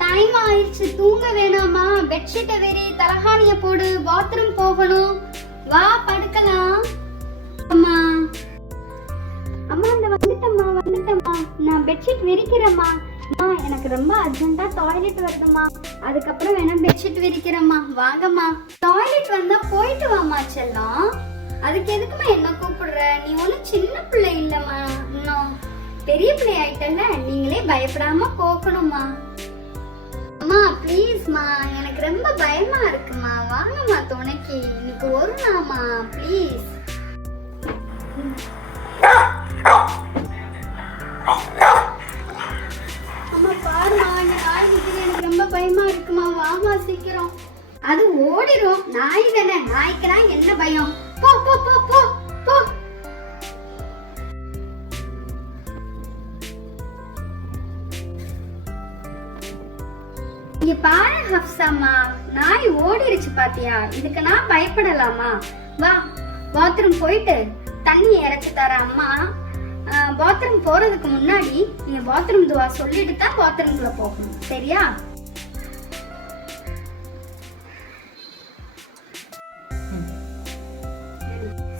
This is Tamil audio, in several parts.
டைம் ஆயிடுச்சு, தூங்க வேணாமா? பெட்ஷீட்டை வெறி, தலகாணிய போடு, பாத்ரூம் போகணும். வா படுக்கலாம். அம்மா அம்மா இந்த வந்துட்டம்மா. நான் பெட்ஷீட் விரிக்கிறேம்மா. எனக்கு ரொம்ப அர்ஜென்ட்டா டாய்லெட் வருதுமா, அதுக்கப்புறம் வேணா பெட்ஷீட் விரிக்கிறேம்மா. வாங்கம்மா. டாய்லெட் வந்தா போயிட்டு வாமா செல்லம். அதுக்கு எதுக்குமா என்ன கூப்பிடுற? நீ ஒன்னும் சின்ன பிள்ளை இல்லம்மா, இன்னும் பெரிய பிள்ளை ஆயிட்டல்ல, நீங்களே பயப்படாம போகணுமா. அம்மா ப்ளீஸ்மா, எனக்கு ரொம்ப பயமா இருக்குமா. வாங்கம்மா துணைக்கு, இன்னைக்கு ஒரு நாள்மா ப்ளீஸ். அம்மா பாருமா, இந்த நாய் நிக்குது, எனக்கு ரொம்ப பயமா இருக்குமா. வாமா சீக்கிரம். அது ஓடிரும், நாய் தானே, நாய்க்குனா என்ன பயம். போ போ போ போ போ. இங்க பாரு ஹப்சாமா, நாய் ஓடிருச்சு பாத்தியா? இதுக்கு நான் பயப்படலாமா? வா பாத்ரூம் போயிட்டு தண்ணி இறச்சி தர அம்மா. பாத்ரூம் போறதுக்கு முன்னாடி நீங்க பாத்ரூம் துவா சொல்லிட்டு தான் பாத்ரூம்குள்ள போகணும், சரியா?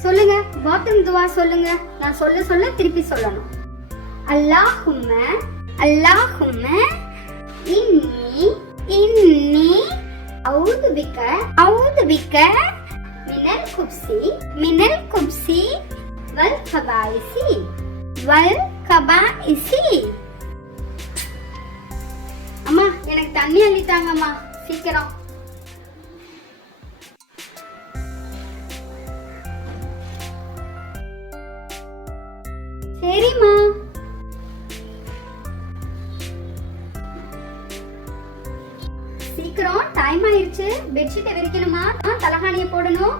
சொல்லுங்க, பாத்ரூம் துவா சொல்லுங்க. நான் சொல்ல சொல்ல திருப்பி சொல்லணும். அல்லாஹும்ம அல்லாஹும்ம இன்னி அஊது பிக மினல் குப்ஸி வல் கபாயிஸி. அம்மா எனக்கு தண்ணி அள்ளித்தாங்கம்மா சீக்கிரம். சரிம்மா. சீக்கிரம், டைம் ஆயிருச்சு. பெட்ஷீட்டை விரிக்கணுமா, தலகாணிய போடணும்,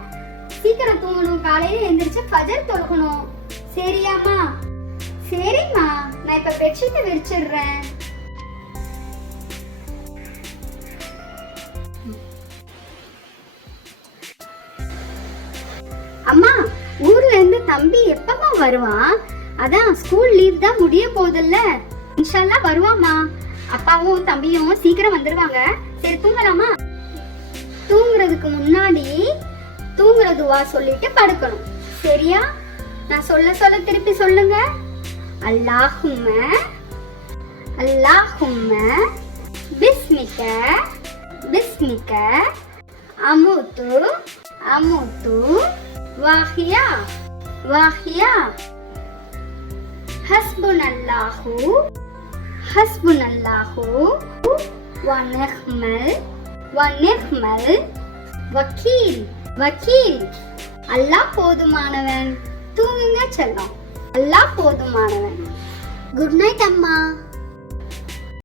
சீக்கிரம் தூங்கணும், காலையில எந்திரிச்சு ஃபஜர் தொழுகணும். சரியாம்மா? சரிம்மா, நான் இப்ப பெட்ஷீட்டை விரிச்சிடுறேன். அம்மா ஊர்ல இருந்து தம்பி எப்பமா வருவான்? அதான் ஸ்கூல் லீவ் தான் முடிய போகுதுல்ல, இன்ஷால்லா வருவாமா. அப்பாவும் தம்பியும் சீக்கிரம் வந்துருவாங்க. சரி தூங்கலாமா? தூங்குறதுக்கு முன்னாடி தூங்குற துவா சொல்லிட்டு படுக்கணும், சரியா? நான் சொல்ல சொல்ல திருப்பி சொல்லுங்க. அல்லாஹும்ம அல்லாஹும்ம பிஸ்மிக அமுது வாஹியா ஹஸ்புனல்லாஹு வ நிஹ்மல் வக்கீல். அல்லாஹ் போதுமானவன். தூங்குங்க செல்லம், அல்லாஹ் போதுமானவன். குட் நைட் அம்மா.